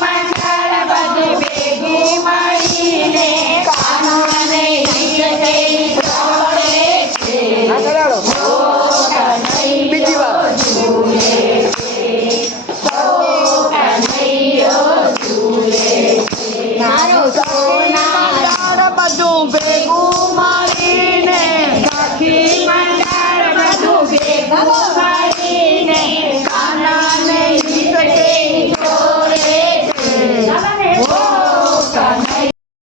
mighty